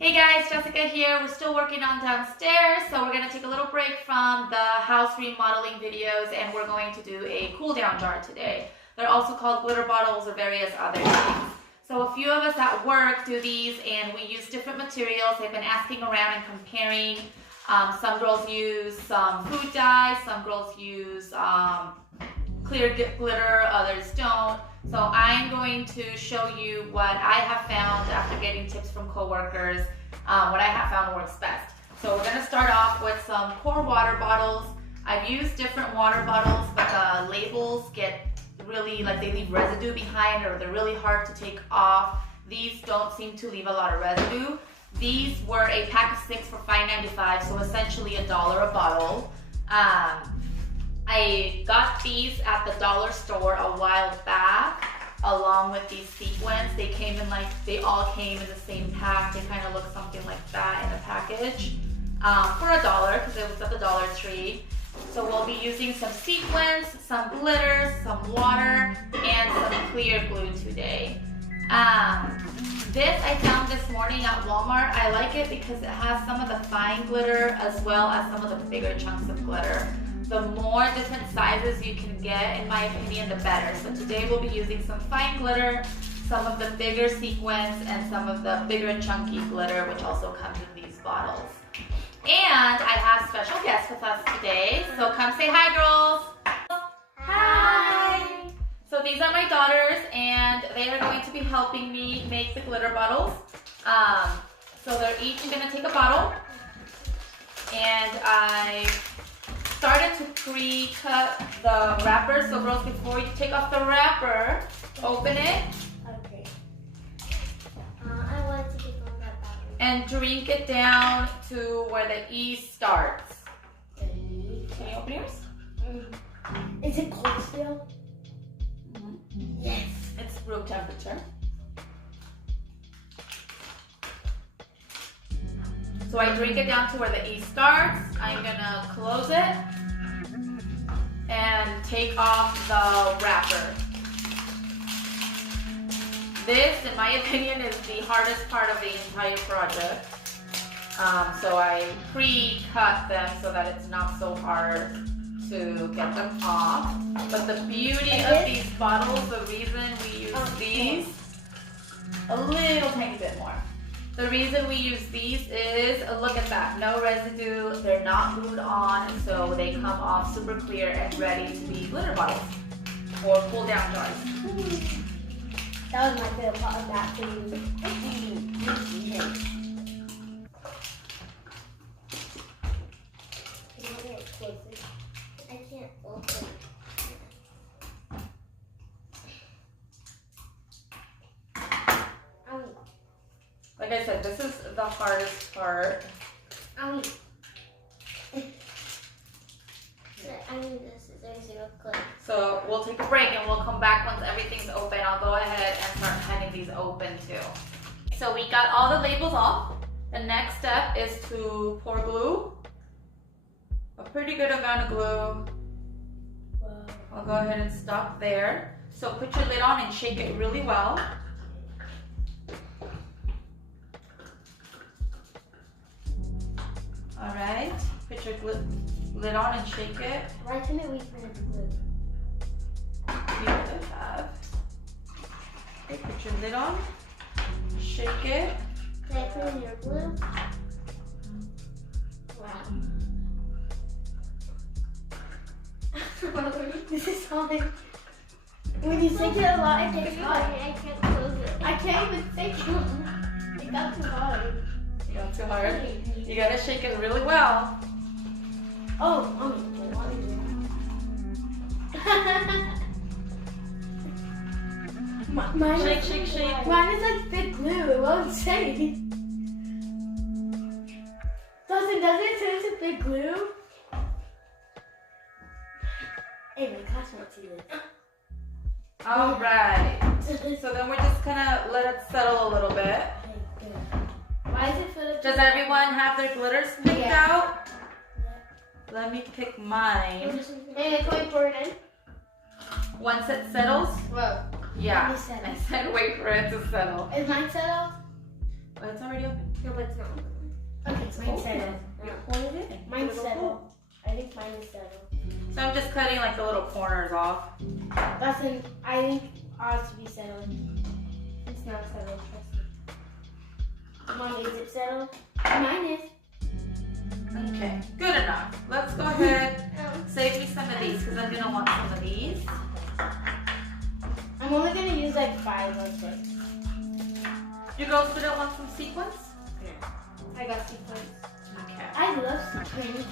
Hey guys, Jessica here. We're still working on downstairs, so we're going to take a little break from the house remodeling videos and we're going to do a cool down jar today. They're also called glitter bottles or various other things. So a few of us at work do these and we use different materials. I've been asking around and comparing. Some girls use some food dyes, some girls use clear glitter, others don't. So I'm going to show you what I have found after getting tips from coworkers, what I have found works best. So we're going to start off with some core water bottles. I've used different water bottles, but the labels get really, like they leave residue behind or they're really hard to take off. These don't seem to leave a lot of residue. These were a pack of 6 for $5.95, so essentially $1 a bottle. I got these at the dollar store a while back along with these sequins. They came in they all came in the same pack. They kind of look something like that in a package for $1 because it was at the Dollar Tree. So we'll be using some sequins, some glitter, some water, and some clear glue today. This I found this morning at Walmart. I like it because it has some of the fine glitter as well as some of the bigger chunks of glitter. The more different sizes you can get, in my opinion, the better. So today we'll be using some fine glitter, some of the bigger sequins, and some of the bigger chunky glitter, which also comes in these bottles. And I have special guests with us today, so come say hi, girls. Hi. So these are my daughters, and they are going to be helping me make the glitter bottles. So they're each going to take a bottle, and I started to pre-cut the wrapper. So girls, before you take off the wrapper, open it. Okay. I want to take on that battery. And drink it down to where the E starts. Okay. Can you open yours? Is it cold still? Yes. It's room temperature. So I drink it down to where the E starts. I'm gonna close it and take off the wrapper. This, in my opinion, is the hardest part of the entire project. So I pre-cut them so that it's not so hard to get them off. But the beauty of these bottles, the reason we use these, a little tiny bit more. The reason we use these is, look at that, no residue, they're not glued on, so they come off super clear and ready to be glitter bottles or cool down jars. That was my favorite part of that thing. I can't open. Like I said, this is the hardest part. I need the scissors real quick. So we'll take a break and we'll come back once everything's open. I'll go ahead and start cutting these open too. So we got all the labels off. The next step is to pour glue. A pretty good amount of glue. Wow. I'll go ahead and stop there. So put your lid on and shake it really well. All right, put your lid on and shake it. Why couldn't we put it in glue? You could have. Okay, put your lid on, shake it. Can I put in your glue? Wow. This is hard. When you shake it a lot, it gets hard. I can't close it. I can't even shake it. It got too hard. You got too hard? You gotta shake it really well. Oh, mine Shake, shake, shake. Mine is like thick glue. It won't shake. Does it say it's a thick glue? Hey, my class wants to see this. All right. So then we're just gonna let it settle a little bit. Why is it filled? Does everyone have their glitters picked out? Yeah. Let me pick mine. Hey, can we pour it in? Once it settles? Whoa. Yeah. Let me settle. I said wait for it to settle. Is mine settled? Oh, it's already open. No, but it's not. Okay, it's Hold mine's settled. it. You hold it in. Mine's Put it settled. over. I think mine is settled. So I'm just cutting like the little corners off. I think ours to be settled. It's not settled, trust me. Mom, is it settled? Mine is. Okay, good enough. Let's go ahead. Save me some of these because I'm gonna want some of these. I'm only gonna use like 5 or 6. You girls didn't want some sequins? I got sequins. Okay. I love sequins.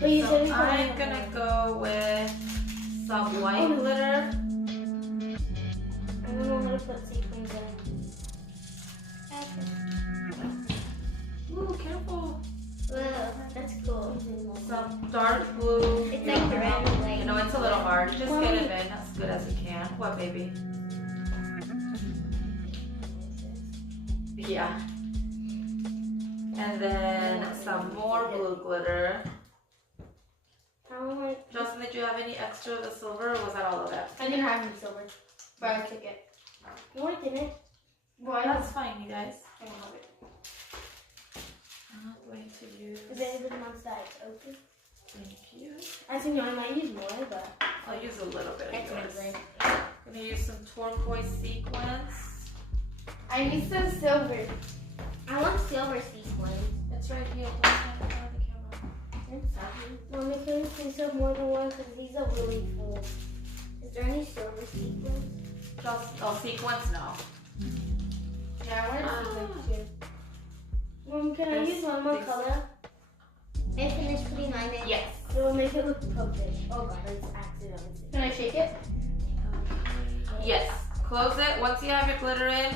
But you So said I'm gonna go with some white glitter. I don't know how to put sequins in. Ooh, careful. Wow, that's cool. Some dark blue. It's like red and white. You know, it's a little hard. Just get it in as good as you can. What, baby? Yeah. And then some more blue glitter. Justin, did you have any extra of the silver or was that all of it? I didn't have any silver, but I took it. No, I didn't. Well, that's fine, you guys. I don't have it. I'm going to use. Is anybody wants that? It's open. Thank you. I think I might use more, but I'll use a little bit of that's yours. really good. I'm gonna use some turquoise sequins. I need some silver. I want silver sequins. It's right here. Don't stand in front of the camera. Mommy, can you please have more than one? Because these are really cool. Is there any silver sequins? Sequins? No. Yeah, I want sequins too. Mom, can I use one more color? I finished putting mine in. Yes. It will make it look purple. Oh god, it's accidentally. Can I shake it? Yes. Close it. Once you have your glitter in,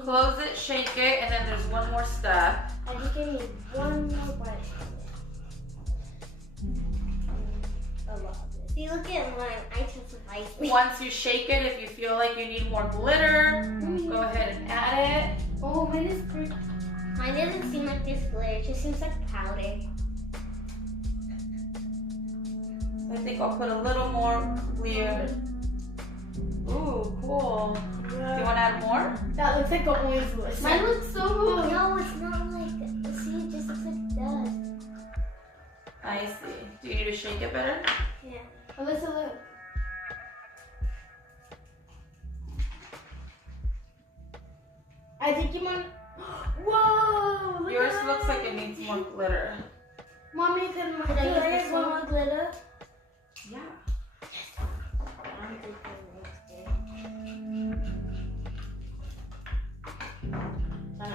close it, shake it, and then there's one more step. I think I need one more white. A lot of it. See, look at mine. I took some ice. Once you shake it, if you feel like you need more glitter, go ahead and add it. Oh, mine is pretty. Mine doesn't seem like this glitter. It just seems like powder. I think I'll put a little more clear. Ooh, cool. Do you want to add more? That looks like an orange list. Mine looks so cool. No, it's not like. See, it just looks like it does. I see. Do you need to shake it better? Yeah. Alyssa, look. I think you might. Whoa! Look Yours at looks like mine. it needs more glitter. Mommy, can I use one more glitter? Yeah.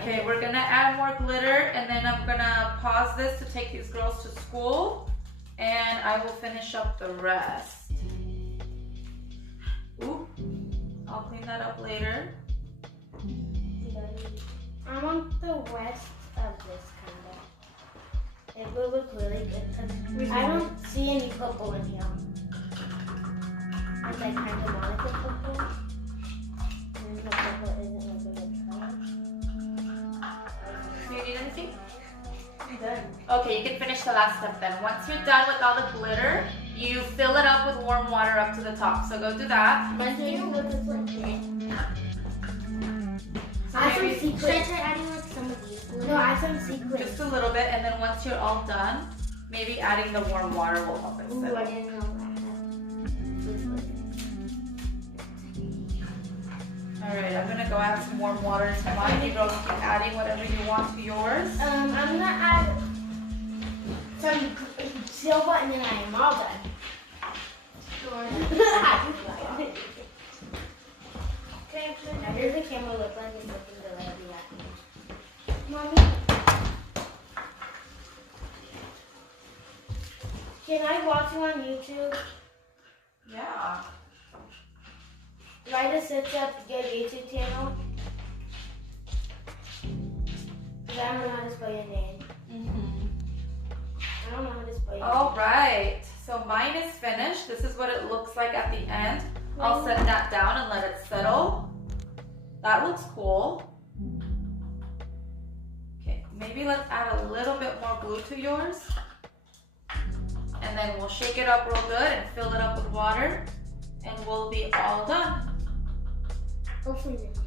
Okay, we're gonna add more glitter and then I'm gonna pause this to take these girls to school and I will finish up the rest. Ooh, I'll clean that up later. I want the rest of this kind of. It will look really good because I don't see any purple in here. And I kind of wanted the purple. And the purple isn't like a good color. Do you need anything? I'm done. Okay, you can finish the last step then. Once you're done with all the glitter, you fill it up with warm water up to the top. So go do that. Mine's going to look like this. So Add some maybe sequins. Should I try adding like some of these? No, add some sequins. just a little bit, and then once you're all done, maybe adding the warm water will help it Ooh, settle. I didn't know that. Alright, I'm gonna go add some warm water to mine. You girls keep adding whatever you want to yours. I'm gonna add some silver and then I am all done. Now here's the camera look like it's looking good. I'll be happy. Mommy, can I watch you on YouTube? Yeah. Write a search up your YouTube channel. Because I don't know how to spell your name. I don't know how to spell your name. Alright, so mine is finished. This is what it looks like at the end. I'll set that down and let it settle. That looks cool. Okay, maybe let's add a little bit more glue to yours. And then we'll shake it up real good and fill it up with water. And we'll be all done. Hopefully this is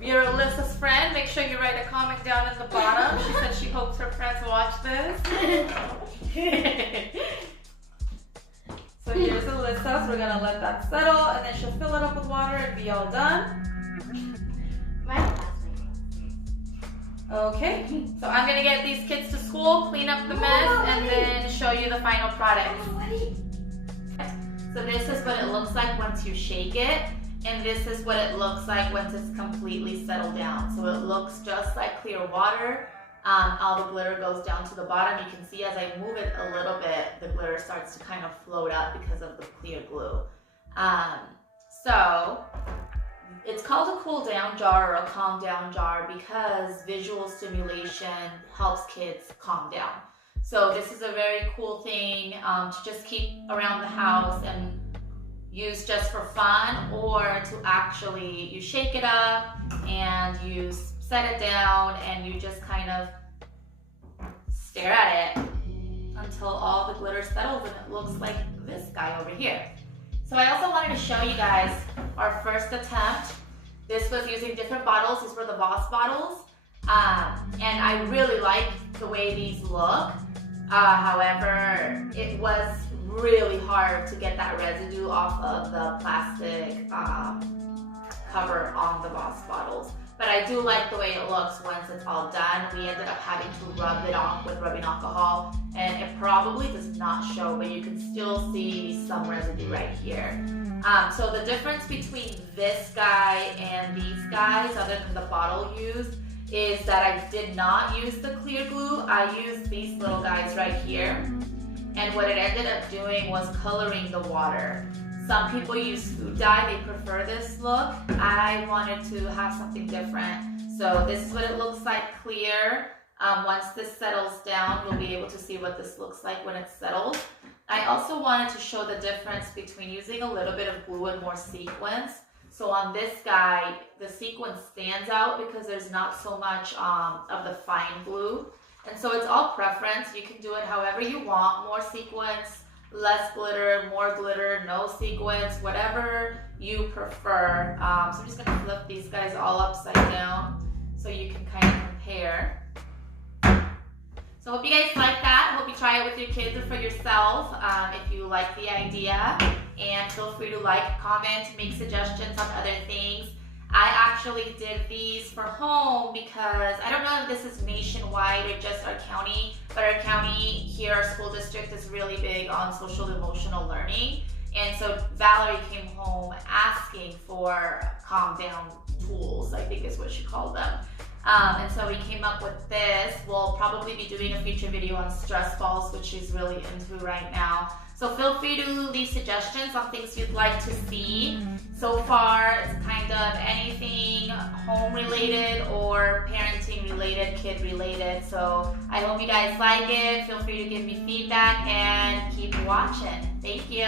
you're Alyssa's friend, make sure you write a comment down in the bottom. She said she hopes her friends watch this. So here's Alyssa, so we're gonna let that settle and then she'll fill it up with water and be all done. Okay, so I'm gonna get these kids to school, clean up the mess, and then show you the final product. So this is what it looks like once you shake it, and this is what it looks like once it's completely settled down. So it looks just like clear water. All the glitter goes down to the bottom. You can see as I move it a little bit, the glitter starts to kind of float up because of the clear glue. So it's called a cool down jar or a calm down jar because visual stimulation helps kids calm down. So this is a very cool thing to just keep around the house and use just for fun, or to actually, you shake it up and you set it down and you just kind of stare at it until all the glitter settles and it looks like this guy over here. So I also wanted to show you guys our first attempt. This was using different bottles. These were the Voss bottles. And I really like the way these look. However, it was really hard to get that residue off of the plastic cover on the Voss bottles. But I do like the way it looks once it's all done. We ended up having to rub it off with rubbing alcohol, and it probably does not show, but you can still see some residue right here. So the difference between this guy and these guys, other than the bottle used, is that I did not use the clear glue. I used these little guys right here. And what it ended up doing was coloring the water. Some people use food dye, they prefer this look. I wanted to have something different. So this is what it looks like clear. Once this settles down, you'll be able to see what this looks like when it's settled. I also wanted to show the difference between using a little bit of glue and more sequins. So on this guy, the sequin stands out because there's not so much of the fine glue. And so it's all preference. You can do it however you want. More sequins, less glitter, more glitter, no sequins, whatever you prefer. So I'm just gonna flip these guys all upside down so you can kind of compare. So I hope you guys like that. I hope you try it with your kids or for yourself if you like the idea. And feel free to like, comment, make suggestions on other things. I actually did these for home because I don't know if this is nationwide or just our county, but our county here, our school district is really big on social emotional learning. And so Valerie came home asking for calm down tools, I think is what she called them. And so we came up with this. We'll probably be doing a future video on stress balls, which she's really into right now. So feel free to leave suggestions on things you'd like to see. So far, it's kind of anything home related or parenting related, kid related. So I hope you guys like it. Feel free to give me feedback and keep watching. Thank you.